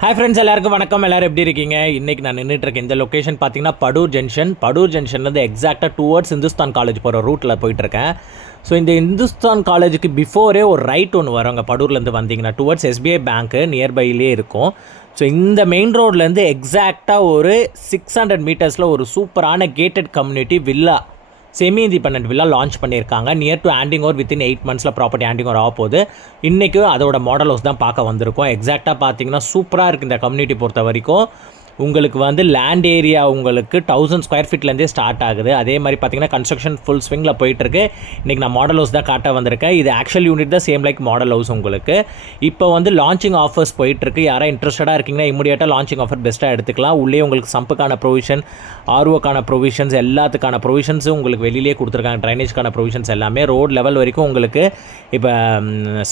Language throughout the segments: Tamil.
ஹாய் ஃப்ரெண்ட்ஸ், எல்லாருக்கும் வணக்கம். எல்லோரும் எப்படி இருக்கீங்க? இன்றைக்கி நான் நின்றுட்டுருக்கேன். இந்த லொக்கேஷன் பார்த்தீங்கன்னா படூர் ஜங்ஷன்லேருந்து எக்ஸாக்டாக டுவர்ட்ஸ் இந்துஸ்தான் காலேஜ் போகிற ரூட்டில் போயிட்டுருக்கேன். ஸோ இந்த இந்துஸ்தான் காலேஜுக்கு பிஃபோரே ஒரு ரைட் ஒன்று வரும். அங்கே படூர்லேருந்து வந்தீங்கன்னா டுவர்ட்ஸ் எஸ்பிஐ பேங்க்கு நியர்பைலே இருக்கும். ஸோ இந்த மெயின் ரோட்லேருந்து எக்ஸாக்டாக ஒரு 600 மீட்டர்ஸில் ஒரு சூப்பரான gated community villa, semi independent villa launch பண்ணியிருக்காங்க. Near to handing over within 8 months property handing over ஆக போகுது. இன்றைக்கும் அதோட மாடல் ஹவுஸ் தான் பார்க்க வந்திருக்கோம். எக்ஸாக்டாக பார்த்தீங்கன்னா சூப்பராக இருக்குது. இந்த கம்யூனிட்டி பொறுத்த வரைக்கும் உங்களுக்கு வந்து லேண்ட் ஏரியா உங்களுக்கு 1000 ஸ்கொயர் ஃபீட்லேருந்தே ஸ்டார்ட் ஆகுது. அதே மாதிரி பார்த்தீங்கன்னா கன்ஸ்ட்ரக்ஷன் ஃபுல் ஸ்விங்கில் போயிட்டுருக்கு. இன்றைக்கி நான் மாடல் ஹவுஸ் தான் காட்ட வந்திருக்கேன். இது ஆக்சுவல் யூனிட் தான், சேம் லைக் மாடல் ஹவுஸ். உங்களுக்கு இப்போ வந்து லான்ச்சிங் ஆஃபர்ஸ் போயிட்டுருக்கு. யாராவது இன்ட்ரெஸ்டடாக இருக்கீங்கன்னா இமீடியட்டாக லான்ச்சிங் ஆஃபர் பெஸ்ட்டாக எடுத்துக்கலாம். உள்ளே உங்களுக்கு சம்புக்கான ப்ரொவிஷன், ஆர்ஓக்கான ப்ரொவிஷன்ஸ், எல்லாத்துக்கான ப்ரொவிஷன்ஸும் உங்களுக்கு வெளியிலே கொடுத்துருக்காங்க. ட்ரைனேஜ்க்கான ப்ரொவிஷன்ஸ் எல்லாமே ரோட் லெவல் வரைக்கும் உங்களுக்கு இப்போ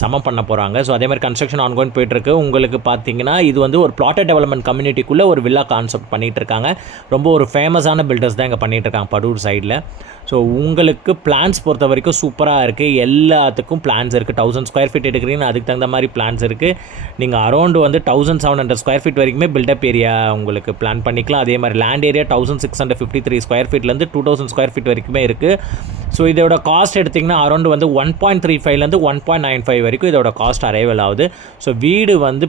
சமம் பண்ண போகிறாங்க. ஸோ அதே மாதிரி கன்ஸ்ட்ரக்ஷன் ஆன்கோயின் போயிட்டுருக்கு. உங்களுக்கு பார்த்தீங்கன்னா இது வந்து ஒரு பிளாட்டட் டெவலப்மெண்ட் கம்யூனிட்டிக்குள்ளே ஒரு வில்லா கான்செப்ட் பண்ணிகிட்டு இருக்காங்க. ரொம்ப ஒரு ஃபேமஸான பில்டர்ஸ் தான் இங்கே பண்ணிகிட்டு இருக்காங்க படூர் சைடில். ஸோ உங்களுக்கு பிளான்ஸ் பொறுத்த வரைக்கும் சூப்பராக இருக்குது. எல்லாத்துக்கும் பிளான்ஸ் இருக்குது. 1000 ஸ்கொயர் ஃபீட் எடுக்கிறீங்கன்னு அதுக்கு தகுந்த மாதிரி பிளான்ஸ் இருக்குது. நீங்கள் அரௌண்ட் வந்து 1700 ஸ்கொயர் ஃபீட் வரைக்குமே பில்டப் ஏரியா உங்களுக்கு பிளான் பண்ணிக்கலாம். அதே மாதிரி லேண்ட் ஏரியா 1653 ஸ்கொயர் ஃபீட்லேருந்து 2000 ஸ்கொயர் ஃபீட் வரைக்குமே இருக்குது. ஸோ இதோட காஸ்ட் எடுத்திங்கன்னா அரௌண்ட் வந்து 1.35 1.95 வரைக்கும் இதோட காஸ்ட் அரைவல் ஆகுது. ஸோ வீடு வந்து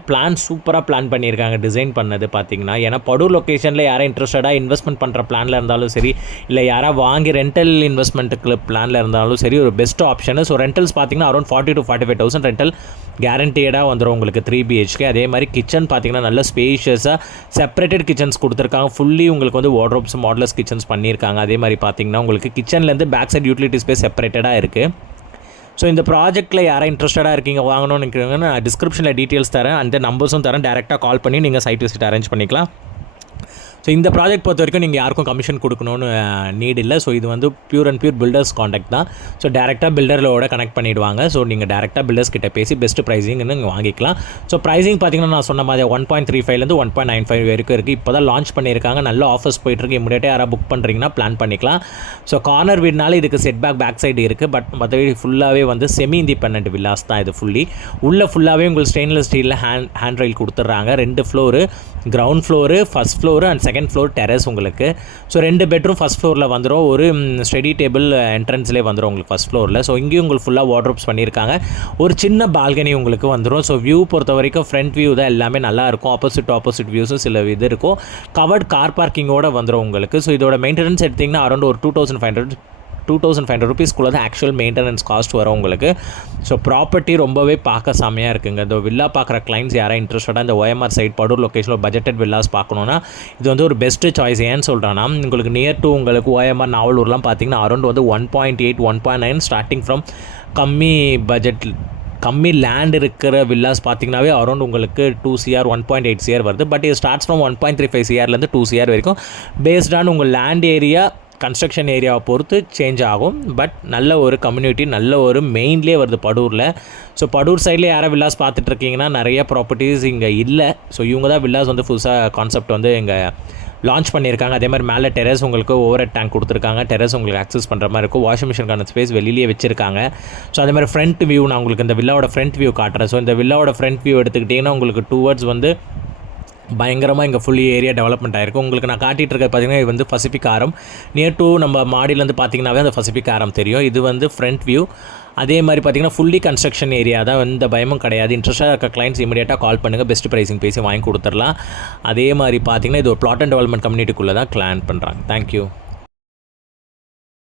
சூப்பராக பிளான் பண்ணியிருக்காங்க, டிசைன் பண்ணது பார்த்தீங்கன்னா. ஏன்னா படூர் லொக்கேஷனில் யாரும் இன்ட்ரெஸ்டடாக இன்வெஸ்ட்மெண்ட் பண்ணுற பிளானில் இருந்தாலும் சரி, இல்லை யாராவது வாங்கி ரெண்டல் இன்வெஸ்ட்மெண்ட்டுக்கு பிளானில் இருந்தாலும் சரி, ஒரு பெஸ்ட் ஆப்ஷனு. ஸோ ரெண்டல்ஸ் பார்த்தீங்கன்னா அரௌண்ட் 40,000 to 45,000 ரெண்டல் கேரண்டீடாக வந்துடும் உங்களுக்கு 3 BHK. அதே மாதிரி கிச்சன் பார்த்தீங்கன்னா நல்ல ஸ்பேஷியஸாக செப்பரேட்டட் கிச்சன்ஸ் கொடுத்துருக்காங்க. ஃபுல்லி உங்களுக்கு வந்து வார்ட்ரோப்ஸ், மாடலஸ் கிச்சன்ஸ் பண்ணியிருக்காங்க. அதே மாதிரி பார்த்தீங்கன்னா உங்களுக்கு கிச்சன்லேருந்து பேக் சைட் யூட்டிலிட்டி ஸ்பேஸ் செப்பரேட்டடாக இருக்குது. ஸோ இந்த ப்ராஜெக்ட்டில் யாரும் இன்ட்ரெஸ்டடாக இருக்கீங்க, வாங்கணும்னு நினைக்கிறீங்கன்னா நான் டிஸ்கிரிப்ஷனில் டீட்டெயில்ஸ் தரேன். அந்த நம்பர்ஸும் தரேன். டேரெக்டாக கால் பண்ணி நீங்கள் சைட் விசிட் அரேஞ்ச் பண்ணிக்கலாம். ஸோ இந்த ப்ராஜெக்ட் பொறுத்த வரைக்கும் நீங்கள் யாருக்கும் கமிஷன் கொடுக்கணும்னு நீட் இல்லை. ஸோ இது வந்து pure and pure filters contact தான். ஸோ டேரெக்டாக பில்டரோட கனெக்ட் பண்ணிவிடுவாங்க. ஸோ நீங்கள் டேரெக்டாக பில்டர்ஸ் கிட்ட பேசி பெஸ்ட் ப்ரைஸிங்னு நீங்கள் வாங்கிக்கலாம். ஸோ ப்ரைஸிங் பார்த்தீங்கன்னா நான் சொன்ன மாதிரி 1.35 1.95 வரைக்கும் இருக்குது. இப்போ தான் லான்ச் பண்ணியிருக்காங்க. நல்ல ஆஃபர்ஸ் போயிட்டுருக்கு. இமீடியட்டாக யாராவது புக் பண்ணுறீங்கன்னா பிளான் பண்ணிக்கலாம். ஸோ கார்னர் வீடுனால இதுக்கு செட் பேக் சைடு இருக்குது. பட் மற்றபடி ஃபுல்லாகவே வந்து செமி இண்டிபெண்டன்ட் வில்லாஸ் தான் இது. ஃபுல்லாகவே உங்களுக்கு ஸ்டெயின்லெஸ் ஸ்டீலில் ஹேண்ட் ரெயில் கொடுத்துட்றாங்க. 2 floor, ground floor, first floor and second floor terrace உங்களுக்கு. ஸோ 2 பெட்ரூம் ஃபஸ்ட் ஃப்ளோரில் வந்துடும். ஒரு ஸ்டடி டேபிள் என்ட்ரன்ஸ்லேயே வந்துடும் உங்களுக்கு ஃபஸ்ட் ஃப்ளோரில். ஸோ இங்கேயும் உங்களுக்கு ஃபுல்லாக வார்ட்ரோப்ஸ் பண்ணியிருக்காங்க. ஒரு சின்ன பால்கனி உங்களுக்கு வந்துடும். ஸோ வியூ பொறுத்த வரைக்கும் ஃப்ரண்ட் வியூ தான் எல்லாமே நல்லாயிருக்கும். ஆப்போசிட் வியூஸும் சில இது இருக்கும். கவர்ட் கார் பார்க்கிங்கோடு வந்துடும் உங்களுக்கு. ஸோ இதோட மெயின்டெனன்ஸ் எடுத்திங்கன்னா அரௌண்ட் ஒரு 2,500 ருபீஸ்க்குள்ளே தான் ஆக்சுவல் மெயின்டெனன்ஸ் காஸ்ட் வரும் உங்களுக்கு. ஸோ ப்ராப்பர்ட்டி ரொம்பவே பார்க்க செம்மையாக இருக்குங்க. இந்த வில்லா பார்க்குற கிளைண்ட்ஸ் யாராவது இன்ட்ரெஸ்டடாக இந்த OMR சைட் படூர் லொக்கேஷனில் பட்ஜெட்டட் வில்லாஸ் பார்க்கணுன்னா இது வந்து ஒரு பெஸ்ட்டு சாய்ஸ். ஏன்னு சொல்கிறேன்னா உங்களுக்கு நியர் டு உங்களுக்கு OMR நாவலூர்லாம் பார்த்தீங்கன்னா அரௌண்ட் வந்து 1.8 1.9 ஸ்டார்டிங் ஃப்ரம் கம்மி லேண்ட் இருக்கிற வில்லாஸ் பார்த்தீங்கன்னாவே அரௌண்ட் உங்களுக்கு 2 CR 1.8 CR வருது. பட் இது ஸ்டார்ட்ஸ் ஃப்ரம் 1.35 CRலேருந்து 2 CR வரைக்கும் பேஸ்டான உங்கள் லேண்ட் ஏரியா, கன்ஸ்ட்ரக்ஷன் ஏரியாவை பொறுத்து சேஞ்ச் ஆகும். பட் நல்ல ஒரு கம்யூனிட்டி, நல்ல ஒரு மெயின்லேயே வருது படூரில். ஸோ படூர் சைடில் யாராவது வில்லாஸ் பார்த்துட்ருக்கீங்கன்னா நிறைய ப்ராப்பர்ட்டிஸ் இங்கே இல்லை. ஸோ இவங்க தான் வில்லாஸ் வந்து புதுசாக கான்செப்ட் வந்து இங்கே லான்ச் பண்ணியிருக்காங்க. அதே மாதிரி மேலே டெரஸ் உங்களுக்கு ஓவர் ஹெட் டேங்க் கொடுத்துருக்காங்க. டெரஸ் உங்களுக்கு ஆக்சஸ் பண்ணுற மாதிரி இருக்கும். வாஷிங் மிஷினுக்கான ஸ்பேஸ் வெளியிலேயே வச்சிருக்காங்க. ஸோ அதே மாதிரி ஃப்ரண்ட் வியூ நான் உங்களுக்கு இந்த வில்லாவோட ஃப்ரண்ட் வியூ காட்டுறேன். ஸோ இந்த வில்லாவோட ஃப்ரண்ட் வியூ எடுத்துக்கிட்டிங்கன்னா உங்களுக்கு டுவர்ட்ஸ் வந்து பயங்கரமாக இங்கே ஃபுல்லி ஏரியா டெவலப்மெண்ட் ஆகிருக்கும். உங்களுக்கு நான் காட்டிகிட்டு இருக்க பார்த்தீங்கன்னா இது வந்து பசிபிக் ஆரம். நியர் டு நம்ம மாடியிலேருந்து பார்த்தீங்கன்னாவே அந்த பசிபிக் ஆரம் தெரியும். இது வந்து ஃப்ரண்ட் வியூ. அதே மாதிரி பார்த்தீங்கன்னா ஃபுல்லி கன்ஸ்ட்ரக்ஷன் ஏரியா தான். எந்த பயமும் கிடையாது. இன்ட்ரெஸ்ட்டாக இருக்க கிளைண்ட்ஸ் இமீடியட்டாக கால் பண்ணுங்கள். பெஸ்ட் ப்ரைஸிங் பேசி வாங்கி கொடுத்துடலாம். அதே மாதிரி பார்த்தீங்கன்னா இது ஒரு பிளாட் அண்ட் டெவலப்மெண்ட் கம்யூனிட்டிக்குள்ளே தான் பிளான் பண்ணுறாங்க. தேங்க்யூ.